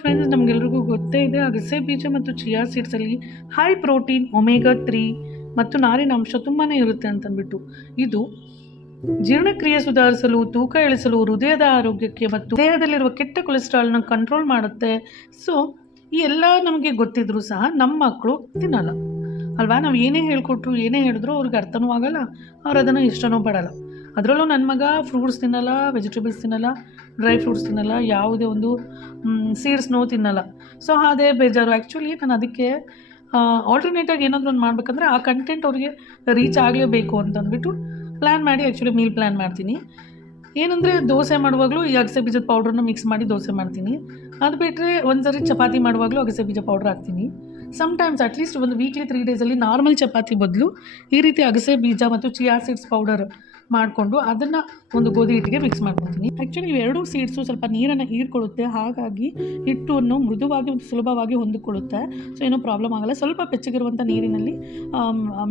Friends, ನಮಗೆಲ್ರಿಗೂ ಗೊತ್ತೇ ಇದೆ ಅಗಸೆ ಬೀಜ ಮತ್ತು ಚಿಯಾ ಸೀಡ್ಸಲ್ಲಿ ಹೈ ಪ್ರೋಟೀನ್, ಒಮೆಗಾ 3 ಮತ್ತು ನಾರಿನಾಂಶ ತುಂಬಾ ಇರುತ್ತೆ ಅಂತಂದ್ಬಿಟ್ಟು. ಇದು ಜೀರ್ಣಕ್ರಿಯೆ ಸುಧಾರಿಸಲು, ತೂಕ ಇಳಿಸಲು, ಹೃದಯದ ಆರೋಗ್ಯಕ್ಕೆ ಮತ್ತು ದೇಹದಲ್ಲಿರುವ ಕೆಟ್ಟ ಕೊಲೆಸ್ಟ್ರಾಲ್ನ ಕಂಟ್ರೋಲ್ ಮಾಡುತ್ತೆ. ಸೊ ಈ ಎಲ್ಲ ನಮಗೆ ಗೊತ್ತಿದ್ರೂ ಸಹ ನಮ್ಮ ಮಕ್ಕಳು ತಿನ್ನಲ್ಲ ಅಲ್ವಾ. ನಾವು ಏನೇ ಹೇಳ್ಕೊಟ್ರು, ಏನೇ ಹೇಳಿದ್ರು ಅವ್ರಿಗೆ ಅರ್ಥನೂ ಆಗಲ್ಲ, ಅವ್ರು ಅದನ್ನು ಇಷ್ಟನೂ ಪಡಲ್ಲ. ಅದರಲ್ಲೂ ನನ್ನ ಮಗ ಫ್ರೂಟ್ಸ್ ತಿನ್ನಲ್ಲ, ವೆಜಿಟೇಬಲ್ಸ್ ತಿನ್ನಲ್ಲ, ಡ್ರೈ ಫ್ರೂಟ್ಸ್ ತಿನ್ನಲ್ಲ, ಯಾವುದೇ ಒಂದು ಸೀಡ್ಸ್ನೂ ತಿನ್ನಲ್ಲ. ಸೊ ಅದೇ ಬೇಜಾರು. ಆ್ಯಕ್ಚುಲಿ ನಾನು ಅದಕ್ಕೆ ಆಲ್ಟರ್ನೇಟಾಗಿ ಏನಾದರೂ ಒಂದು ಮಾಡಬೇಕಂದ್ರೆ ಆ ಕಂಟೆಂಟ್ ಅವ್ರಿಗೆ ರೀಚ್ ಆಗಲೇಬೇಕು ಅಂತಂದ್ಬಿಟ್ಟು ಪ್ಲ್ಯಾನ್ ಮಾಡಿ ಆ್ಯಕ್ಚುಲಿ ಮೀಲ್ ಪ್ಲ್ಯಾನ್ ಮಾಡ್ತೀನಿ. ಏನಂದರೆ ದೋಸೆ ಮಾಡುವಾಗಲೂ ಈ ಅಗಸೆ ಬೀಜದ ಪೌಡ್ರನ್ನ ಮಿಕ್ಸ್ ಮಾಡಿ ದೋಸೆ ಮಾಡ್ತೀನಿ. ಅದು ಬಿಟ್ಟರೆ ಒಂದು ಸರಿ ಚಪಾತಿ ಮಾಡುವಾಗಲೂ ಅಗಸೆ ಬೀಜ ಪೌಡ್ರ್ ಹಾಕ್ತೀನಿ. ಸಮ್ಟೈಮ್ಸ್ ಅಟ್ಲೀಸ್ಟ್ ಒಂದು ವೀಕ್ಲಿ 3 ಡೇಸಲ್ಲಿ ನಾರ್ಮಲ್ ಚಪಾತಿ ಬದಲು ಈ ರೀತಿ ಅಗಸೆ ಬೀಜ ಮತ್ತು ಚಿಯಾ ಸೀಡ್ಸ್ ಪೌಡರ್ ಮಾಡಿಕೊಂಡು ಅದನ್ನು ಒಂದು ಗೋಧಿ ಹಿಟ್ಟಿಗೆ ಮಿಕ್ಸ್ ಮಾಡ್ಕೊತೀನಿ. ಆ್ಯಕ್ಚುಲಿ ಇವೆರಡೂ ಸೀಡ್ಸು ಸ್ವಲ್ಪ ನೀರನ್ನು ಹೀರ್ಕೊಳ್ಳುತ್ತೆ, ಹಾಗಾಗಿ ಹಿಟ್ಟನ್ನು ಮೃದುವಾಗಿ ಮತ್ತು ಸುಲಭವಾಗಿ ಹೊಂದಿಕೊಳ್ಳುತ್ತೆ. ಸೊ ಏನೂ ಪ್ರಾಬ್ಲಮ್ ಆಗಲ್ಲ. ಸ್ವಲ್ಪ ಬೆಚ್ಚಗಿರುವಂಥ ನೀರಿನಲ್ಲಿ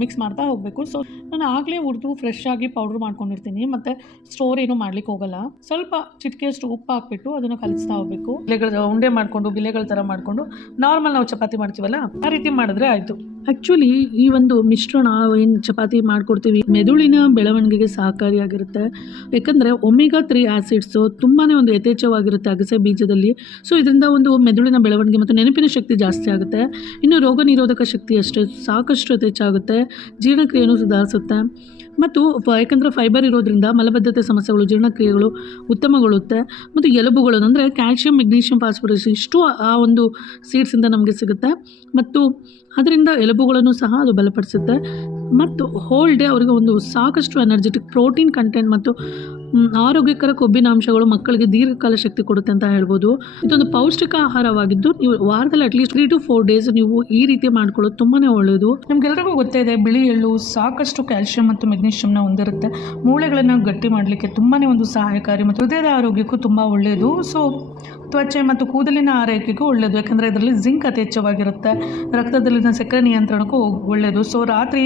ಮಿಕ್ಸ್ ಮಾಡ್ತಾ ಹೋಗಬೇಕು. ಸೊ ನಾನು ಆಗಲೇ ಹುರಿದು ಫ್ರೆಶ್ ಆಗಿ ಪೌಡ್ರ್ ಮಾಡ್ಕೊಂಡಿರ್ತೀನಿ, ಮತ್ತು ಸ್ಟೋರ್ ಏನೂ ಮಾಡ್ಲಿಕ್ಕೆ ಹೋಗಲ್ಲ. ಸ್ವಲ್ಪ ಚಿಟಿಕೆಯಷ್ಟು ಉಪ್ಪು ಹಾಕ್ಬಿಟ್ಟು ಅದನ್ನು ಕಲಿಸ್ತಾ ಹೋಗಬೇಕು. ಬಿಲೆಗಳ ಉಂಡೆ ಮಾಡಿಕೊಂಡು ಬಿಲೆಗಳ ಥರ ಮಾಡಿಕೊಂಡು ನಾರ್ಮಲ್ ನಾವು ಚಪಾತಿ ಮಾಡ್ತೀವಲ್ಲ ಆ ರೀತಿ ಮಾಡಿದ್ರೆ ಆಯಿತು. ಆ್ಯಕ್ಚುಲಿ ಈ ಒಂದು ಮಿಶ್ರಣ ಏನು ಚಪಾತಿ ಮಾಡಿಕೊಡ್ತೀವಿ ಮೆದುಳಿನ ಬೆಳವಣಿಗೆಗೆ ಸಹಕಾರಿಯಾಗಿರುತ್ತೆ. ಯಾಕಂದರೆ ಒಮೆಗಾ 3 ಆ್ಯಸಿಡ್ಸು ತುಂಬಾ ಒಂದು ಯಥೇಚ್ಛವಾಗಿರುತ್ತೆ ಅಗಸೆ ಬೀಜದಲ್ಲಿ. ಸೊ ಇದರಿಂದ ಒಂದು ಮೆದುಳಿನ ಬೆಳವಣಿಗೆ ಮತ್ತು ನೆನಪಿನ ಶಕ್ತಿ ಜಾಸ್ತಿ ಆಗುತ್ತೆ. ಇನ್ನು ರೋಗ ನಿರೋಧಕ ಶಕ್ತಿ ಅಷ್ಟೇ ಸಾಕಷ್ಟು ಯಥೇಚ್ಛಾಗುತ್ತೆ. ಜೀರ್ಣಕ್ರಿಯೆಯನ್ನು ಸುಧಾರಿಸುತ್ತೆ. ಮತ್ತು ಯಾಕಂದರೆ ಫೈಬರ್ ಇರೋದ್ರಿಂದ ಮಲಬದ್ಧತೆ ಸಮಸ್ಯೆಗಳು, ಜೀರ್ಣಕ್ರಿಯೆಗಳು ಉತ್ತಮಗೊಳ್ಳುತ್ತೆ. ಮತ್ತು ಎಲುಬುಗಳನ್ನು ಅಂದರೆ ಕ್ಯಾಲ್ಶಿಯಂ, ಮೆಗ್ನೀಷಿಯಂ, ಫಾಸ್ಫರಸ್ ಇಷ್ಟು ಆ ಒಂದು ಸೀಡ್ಸಿಂದ ನಮಗೆ ಸಿಗುತ್ತೆ. ಮತ್ತು ಅದರಿಂದ ಎಲುಬುಗಳನ್ನು ಸಹ ಅದು ಬಲಪಡಿಸುತ್ತೆ. ಮತ್ತು ಹೋಲ್ ಡೇ ಅವರಿಗೆ ಒಂದು ಸಾಕಷ್ಟು ಎನರ್ಜೆಟಿಕ್ ಪ್ರೋಟೀನ್ ಕಂಟೆಂಟ್ ಮತ್ತು ಆರೋಗ್ಯಕರ ಕೊಬ್ಬಿನಾಂಶಗಳು ಮಕ್ಕಳಿಗೆ ದೀರ್ಘಕಾಲ ಶಕ್ತಿ ಕೊಡುತ್ತೆ ಅಂತ ಹೇಳ್ಬೋದು. ಇದೊಂದು ಪೌಷ್ಟಿಕ ಆಹಾರವಾಗಿದ್ದು ನೀವು ವಾರದಲ್ಲಿ ಅಟ್ಲೀಸ್ಟ್ 3 to 4 ಡೇಸ್ ನೀವು ಈ ರೀತಿ ಮಾಡ್ಕೊಳ್ಳೋದು ತುಂಬಾ ಒಳ್ಳೆಯದು. ನಮಗೆಲ್ಲರಿಗೂ ಗೊತ್ತೇ ಇದೆ ಬಿಳಿ ಎಳ್ಳು ಸಾಕಷ್ಟು ಕ್ಯಾಲ್ಶಿಯಂ ಮತ್ತು ಮೆಗ್ನೀಷಿಯಂನ ಹೊಂದಿರುತ್ತೆ. ಮೂಳೆಗಳನ್ನು ಗಟ್ಟಿ ಮಾಡಲಿಕ್ಕೆ ತುಂಬಾ ಒಂದು ಸಹಾಯಕಾರಿ ಮತ್ತು ಹೃದಯದ ಆರೋಗ್ಯಕ್ಕೂ ತುಂಬ ಒಳ್ಳೆಯದು. ಸೊ ತ್ವಚೆ ಮತ್ತು ಕೂದಲಿನ ಆರೈಕೆಗೂ ಒಳ್ಳೆಯದು, ಯಾಕಂದರೆ ಇದರಲ್ಲಿ ಜಿಂಕ್ ಯಥೇಚ್ಛವಾಗಿರುತ್ತೆ. ರಕ್ತದಲ್ಲಿನ ಸಕ್ಕರೆ ನಿಯಂತ್ರಣಕ್ಕೂ ಒಳ್ಳೆಯದು. ಸೊ ರಾತ್ರಿ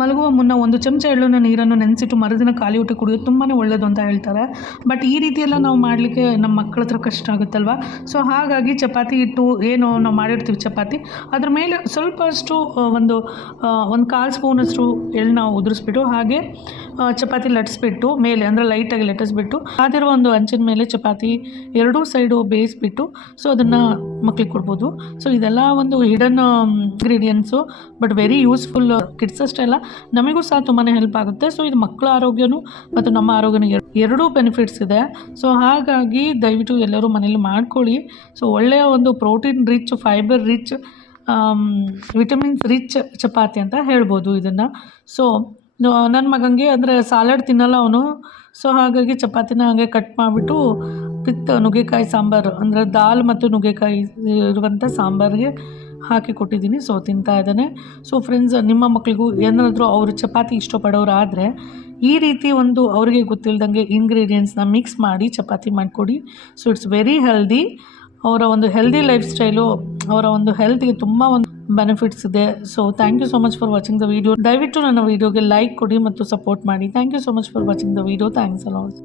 ಮಲಗುವ ಮುನ್ನ 1 ಚಮಚ ಎಳ್ಳನ್ನು ನೀರನ್ನು ನೆನೆಸಿಟ್ಟು ಮರುದಿನ ಖಾಲಿ ಹೊಟ್ಟೆ ಕುಡಿಯೋದು ತುಂಬಾ ಒಳ್ಳೆಯದು ಅಂತ ಹೇಳ್ತಾರೆ. ಬಟ್ ಈ ರೀತಿಯೆಲ್ಲ ನಾವು ಮಾಡಲಿಕ್ಕೆ ನಮ್ಮ ಮಕ್ಕಳ ಹತ್ರ ಕಷ್ಟ ಆಗುತ್ತಲ್ವ. ಸೊ ಹಾಗಾಗಿ ಚಪಾತಿ ಹಿಟ್ಟು ಏನು ನಾವು ಮಾಡಿರ್ತೀವಿ ಚಪಾತಿ ಅದ್ರ ಮೇಲೆ ಸ್ವಲ್ಪ ಅಷ್ಟು ಒಂದು 1/4 ಸ್ಪೂನಷ್ಟು ಎಳ್ಳನ್ನ ಉದುರಿಸ್ಬಿಟ್ಟು ಹಾಗೆ ಚಪಾತಿ ಲಟ್ಸ್ಬಿಟ್ಟು ಮೇಲೆ ಅಂದರೆ ಲೈಟಾಗಿ ಲಟ್ಟಿಸ್ಬಿಟ್ಟು ಅದಿರುವ ಒಂದು ಹಂಚಿನ ಮೇಲೆ ಚಪಾತಿ ಎರಡೂ ಸೈಡು ಬೇಯಿಸ್ಬಿಟ್ಟು ಸೊ ಅದನ್ನು ಮಕ್ಳಿಗೆ ಕೊಡ್ಬೋದು. ಸೊ ಇದೆಲ್ಲ ಒಂದು hidden ingredients, but very useful. Kids ಅಷ್ಟೇ ಅಲ್ಲ, ನಮಗೂ ಸಹ ತುಂಬಾ ಹೆಲ್ಪ್ ಆಗುತ್ತೆ. ಸೊ ಇದು ಮಕ್ಕಳ ಆರೋಗ್ಯನೂ ಮತ್ತು ನಮ್ಮ ಆರೋಗ್ಯನೂ ಎರಡೂ ಬೆನಿಫಿಟ್ಸ್ ಇದೆ. ಸೊ ಹಾಗಾಗಿ ದಯವಿಟ್ಟು ಎಲ್ಲರೂ ಮನೇಲಿ ಮಾಡ್ಕೊಳ್ಳಿ. ಸೊ ಒಳ್ಳೆಯ ಒಂದು protein rich, fibre rich, vitamins rich chapati ಅಂತ ಹೇಳ್ಬೋದು ಇದನ್ನು. ಸೊ ನನ್ನ ಮಗನಿಗೆ ಅಂದರೆ ಸಾಲಡ್ ತಿನ್ನಲ್ಲ ಅವನು. ಸೊ ಹಾಗಾಗಿ ಚಪಾತಿನ ಹಾಗೆ ಕಟ್ ಮಾಡಿಬಿಟ್ಟು ವಿತ್ ನುಗ್ಗೆಕಾಯಿ ಸಾಂಬಾರು ಅಂದರೆ ದಾಲ್ ಮತ್ತು ನುಗ್ಗೆಕಾಯಿ ಇರುವಂಥ ಸಾಂಬಾರಿಗೆ ಹಾಕಿ ಕೊಟ್ಟಿದ್ದೀನಿ. ಸೊ ತಿಂತಾ ಇದ್ದಾನೆ. ಸೊ ಫ್ರೆಂಡ್ಸ್, ನಿಮ್ಮ ಮಕ್ಕಳಿಗೂ ಏನಾದರೂ ಅವರು ಚಪಾತಿ ಇಷ್ಟಪಡೋರಾದರೆ ಈ ರೀತಿ ಒಂದು ಅವರಿಗೆ ಗೊತ್ತಿಲ್ಲದಂಗೆ ಇಂಗ್ರೀಡಿಯೆಂಟ್ಸ್ನ ಮಿಕ್ಸ್ ಮಾಡಿ ಚಪಾತಿ ಮಾಡಿಕೊಡಿ. So it's very healthy. ಅವರ ಒಂದು ಹೆಲ್ದಿ ಲೈಫ್ ಸ್ಟೈಲು, ಅವರ ಒಂದು ಹೆಲ್ತ್ಗೆ ತುಂಬ ಒಂದು ಬೆನಿಫಿಟ್ಸ್ ಇದೆ. So thank you so much for watching the video. ದಯವಿಟ್ಟು ನನ್ನ ವಿಡಿಯೋಗೆ ಲೈಕ್ ಕೊಡಿ ಮತ್ತು ಸಪೋರ್ಟ್ ಮಾಡಿ. Thank you so much for watching the video. Thanks a lot.